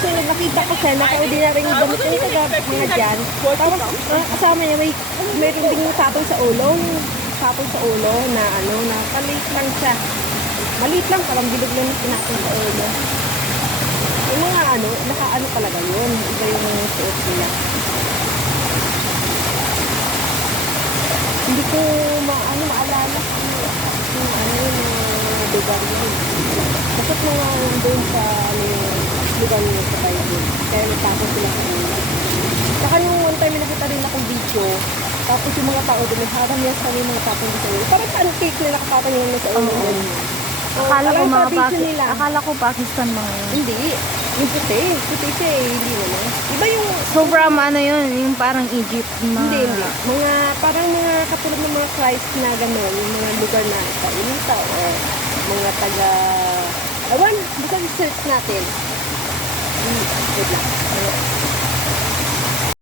Tapos yung nakita ko siya, naka-ordinary yung damit yung mga dyan. Tapos kasama niya, mayroon ding tapon sa ulo. Tapon sa ulo na ano, na maliit lang siya. Maliit lang, parang bilog lang yung tinapon sa ulo. Yung mga ano, naka-ano talaga yun. Iba yung suot nila. Hindi ko maalala kung ano yung lugar yun. Bakit mga doon sa ano yung lugar nyo sa Bible. Kaya natapos sila sa ulo. Saka yung one time may nakita rin akong video. Tapos yung mga tao doon, harang yan sa mga tapon sa ulo. Parang pancake na nakapatang yung nasa ulo. Akala ko Pakistan mga yun. Hindi. Yung puti. Puti siya eh. Hindi naman. Iba yung... Sobrang ano yun, yung parang Egypt na... Hindi. Mga, parang mga katulad ng mga Christ na gano'n. Yung mga lugar na sa Unita or mga taga... Awan, basta search natin. Wait lang.